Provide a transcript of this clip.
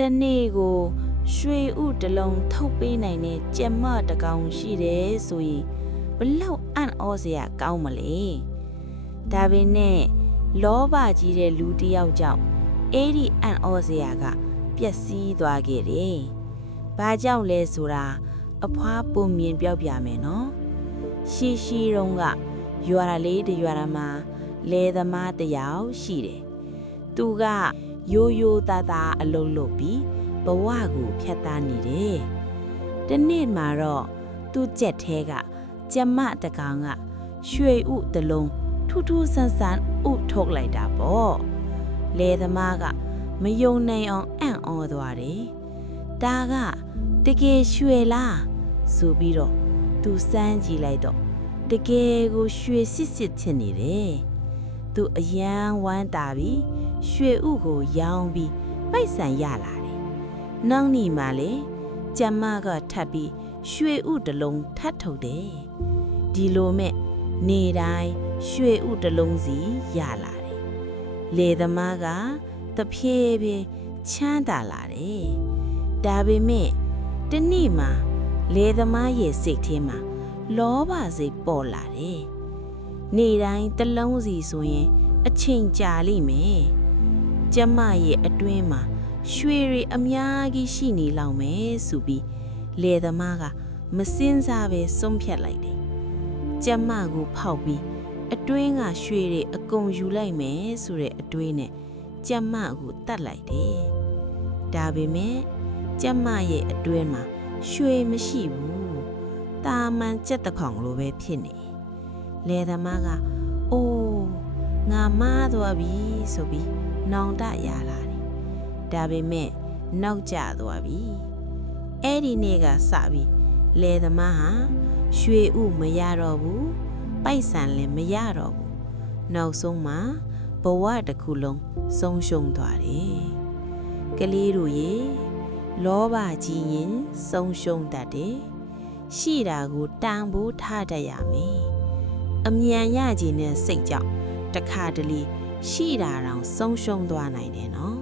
တနေ့ကိုရွှေဥတလုံးထုတ်ပေးနိုင်တဲ့ကြက်မတစ်ကောင်ရှိတယ်ဆိုရင်ဘလောက်အံ့ဩစရာကောင်းမလဲဒါပေမဲ့လောဘကြီးတဲ့လူတစ်ယောက်ကြောင့်အဲ့ဒီအံ့ဩစရာကပျက်စီးသွားခဲ့တယ်။ဘာကြောင့်လဲဆိုတာအဖွားပုံမြင်ပြောပြမယ်နော်။ရှိတုန်းကရွာလေးတရွာမှာလယ်သမားတစ်ယောက်ရှိတယ်။သူကရိုးသားအလုပ်လုပ်ပြီးဘဝကိုဖြတ်သန်းနေတယ်။ဒီနေ့မှာတော့သူ့ကြက်ထဲကကြက်မတစ်ကောင်ကရွှေဥတစ်လုံးထူးထူးဆန်းဆန်းဥထုတ်လိုက်တာပေါ့။လယ်သမားကမယုံနိုင်အောင်အံ့ဩသွားတယ်။ဒါကတကယ်ရွှေလားဆိုပြီးတော့သူစမ်းကြည့်လိုက်တော့တကယ်ကိုရွှေစစ်ဖြစ်နေတယ်။သူအယံဝမ်းတာပြီးရွှေဥကိုရောင်းပြီးပိုက်ဆံရလာတယ်။နောက်နေ့မှလေကျမကထပ်ပြီးရွှေဥတစ်လုံးထပ်ထုတ်တယ်။ဒီလိုမဲ့နေတိုင်းရွှေဥတစ်လုံးစီရလာတယ်။လေသမားကတဖြည်းဖြည်းချမ်းသာလာတယ်။ဒါပေမဲ့ဒီနေ့မှလေသမားရဲ့စိတ်ထဲမှာလောဘစိတ်ပေါ်လာတယ်။နေတိုင်းတစ်လုံးစီဆိုရင်အချိန်ကြာလိမ့်မယ်။ကျမရဲ့အတွင်းမှာရွှေတွေအများကြီးရှိနေလောက်မယ်ဆိုပြီးလေသမားကမစင်စားပဲဆုံးဖြတ်လိုက်တယ်။ကျမကိုဖောက်ပြီးအတွင်းကရွှေတွေအကုန်ယူလိုက်မယ်ဆိုတဲ့အတွေးနဲ့ကျမကိုတတ်လိုက်တယ်။ဒါပေမဲ့ကျမရဲ့အတွင်းမှာရွှေမရှိဘူး။တာမန်ကြက်တခေါင်လိုပဲဖြစ်နေ။လေသမားကအိုးငါမားသွားပြီဆိုပြီးနောင်တရလာတယ်။ဒါပေမဲ့နောက်ကျသွားပြီ။အဲ့ဒီနေ့ကစပြီးလေသမားဟာရွှေဥမရတော့ဘူး။ပိုက်ဆံလည်းမရတော့ဘူး။နောက်ဆုံးမှာဘဝတစ်ခုလုံးဆုံးရှုံးသွားတယ်။ကလေးတို့ရေလောဘကြီးရင်ဆုံးရှုံးတတ်တယ်။ရှိတာကိုတန်ဖိုးထားတတ်ရမယ်။အမြန်ရခြင်းနဲ့စိတ်ကြောင့်တခါတလေရှိတာတောင်ဆုံးရှုံးသွားနိုင်တယ်နော်